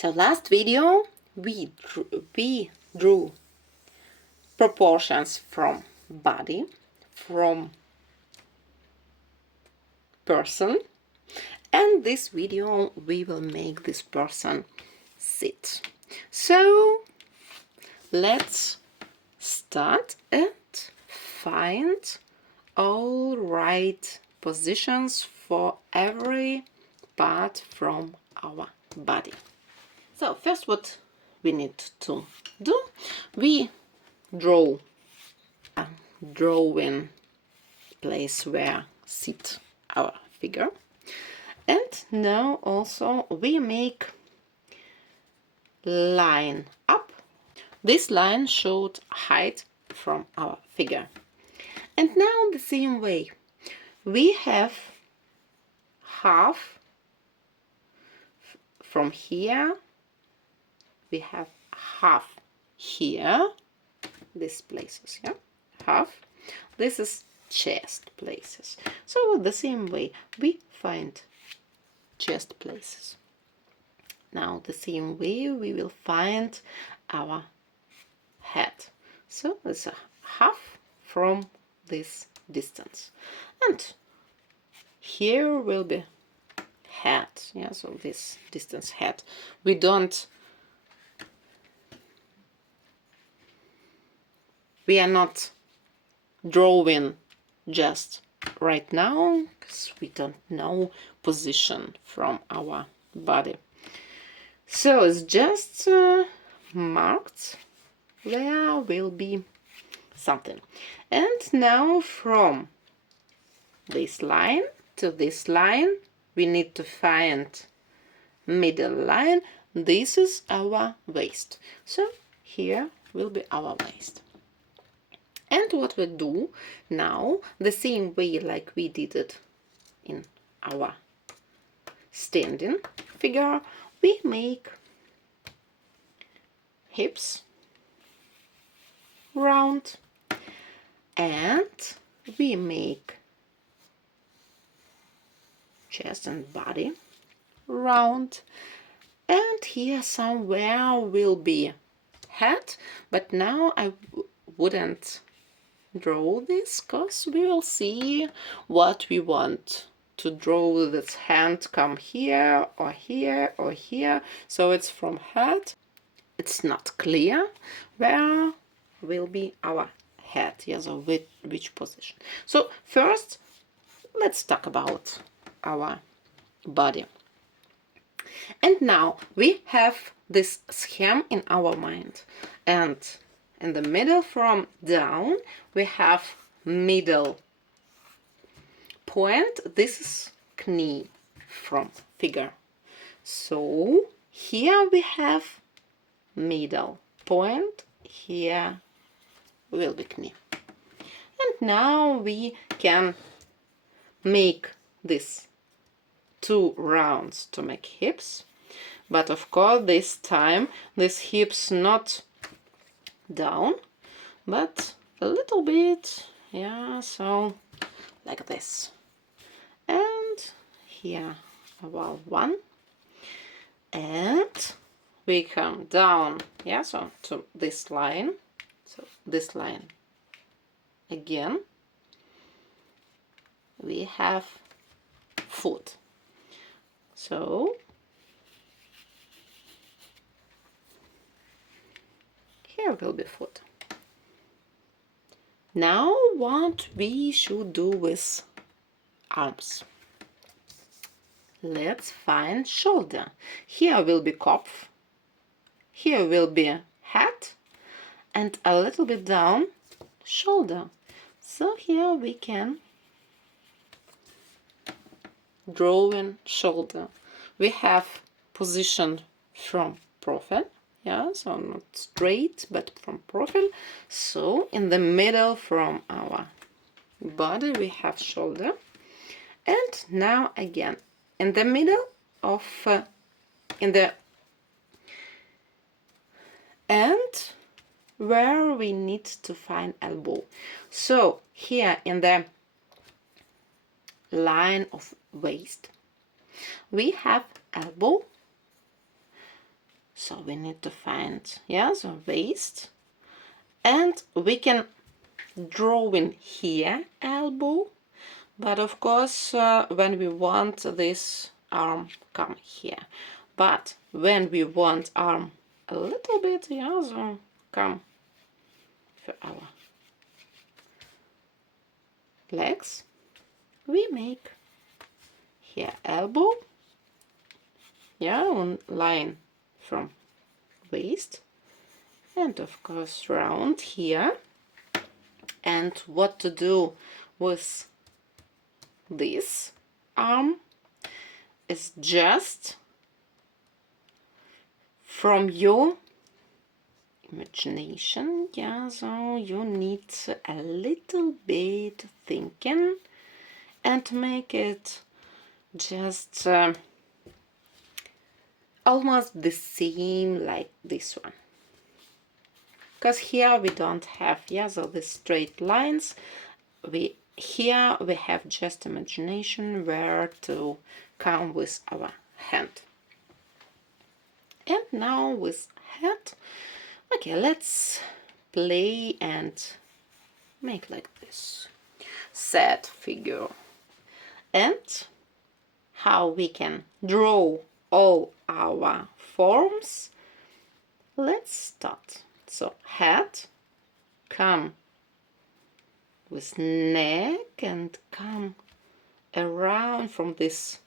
So last video we drew proportions from body, from person, and this video we will make this person sit. So let's start and find all right positions for every part from our body. So first what we need to do, we draw a drawing place where sit our figure, and now also we make line up. This line showed height from our figure, and now the same way we have half from here, we have half here, these places, yeah, half. This is chest places. So the same way we find chest places. Now the same way we will find our head. So it's a half from this distance, and here will be head, yeah, so this distance head. We are not drawing just right now because we don't know position from our body. So it's just marked there will be something. And now from this line to this line we need to find middle line. This is our waist. So here will be our waist. And what we do now, the same way like we did it in our standing figure, we make hips round, and we make chest and body round, and here somewhere will be head, but now I wouldn't draw this because we will see what we want to draw. This hand come here or here or here, so it's from head. It's not clear where will be our head, yes, or which position. So first let's talk about our body. And now we have this scheme in our mind, and in the middle from down we have middle point. This is knee from figure. So here we have middle point, here will be knee. And now we can make this two rounds to make hips, but of course this time this hips not down but a little bit, yeah, so like this. And here about one, and we come down, yeah, so to this line, so this line again we have foot. So here will be foot. Now what we should do with arms? Let's find shoulder. Here will be Kopf, here will be head, and a little bit down shoulder. So here we can draw in shoulder. We have position from profile, yeah, so not straight but from profile. So in the middle from our body we have shoulder, and now again in the middle of in the end where we need to find elbow. So here in the line of waist we have elbow, So we need to find, yeah, the waist. And we can draw in here elbow. But of course, when we want this arm come here. But when we want arm a little bit, yeah, so come for our legs, we make here elbow, yeah, on line from waist, and of course round here. And what to do with this arm is just from your imagination, yeah, so you need a little bit thinking and make it just almost the same like this one, because here we don't have, yeah, so the straight lines. Here we have just imagination where to come with our hand. And now with head, okay, let's play and make like this sad figure. And how we can draw all our forms, let's start. So head, come with neck and come around from this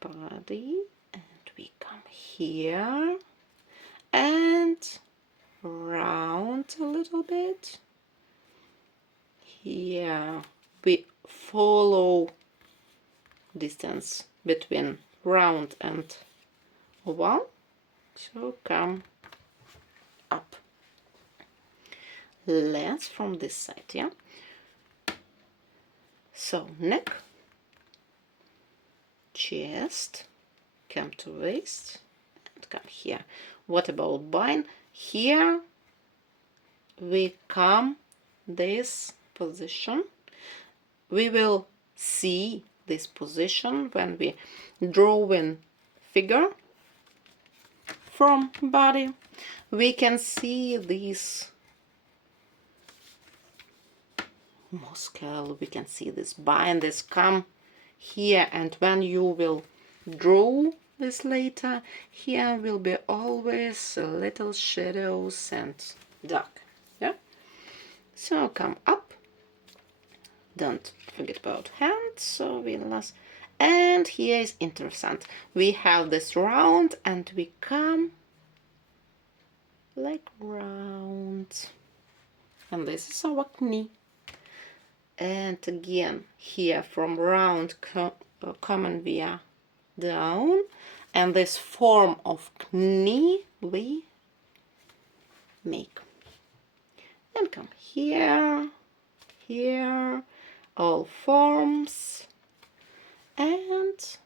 body, and we come here and round a little bit. Here we follow distance between round and oval, so come up. Let's from this side, yeah. So neck, chest, come to waist and come here. What about bind? Here we come this position. We will see this position when we draw in figure from body. We can see this muscle, we can see this bind, this come here, and when you will draw this later, here will be always little shadows and dark, yeah. So come up, don't forget about hands, so we last. And here is interesting, we have this round and we come like round, and this is our knee. And again here from round coming via down, and this form of knee we make, and come here, here, all forms, and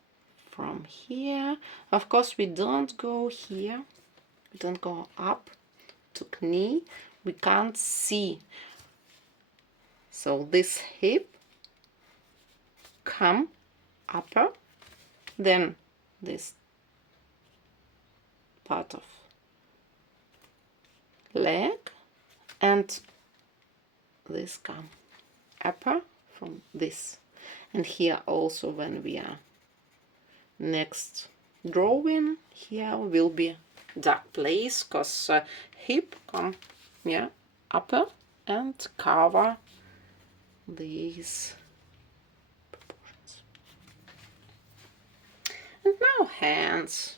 from here, of course we don't go here, we don't go up to knee, we can't see. So this hip come upper, then this part of leg, and this come upper from this. And here also when we are next drawing, here will be dark place, because hip come, yeah, upper and cover these proportions. And now hands.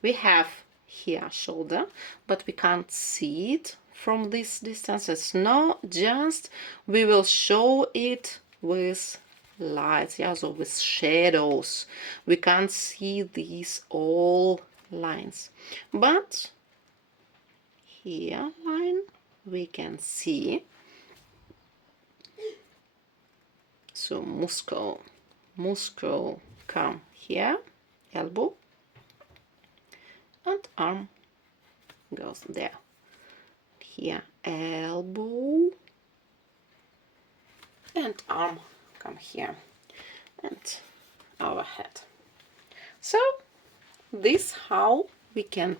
We have here shoulder, but we can't see it from this distance. It's no, just we will show it with lights, yeah, so with shadows. We can't see these all lines, but here line we can see. So muscle come here, elbow, and arm goes there. Here elbow and arm come here, and our head. So this how we can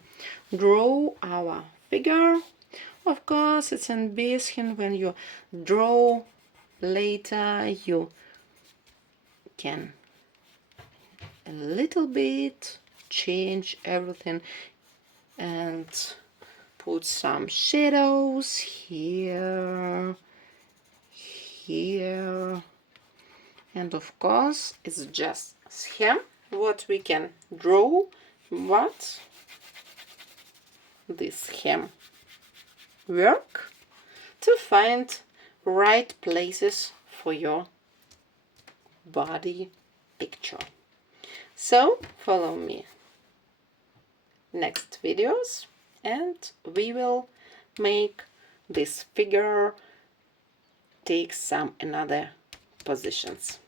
draw our figure. Of course, it's amazing when you draw later, you can a little bit change everything and put some shadows here, here, and of course it's just scheme what we can draw, but this scheme work to find right places for your body picture. So follow me next videos and we will make this figure take some another positions.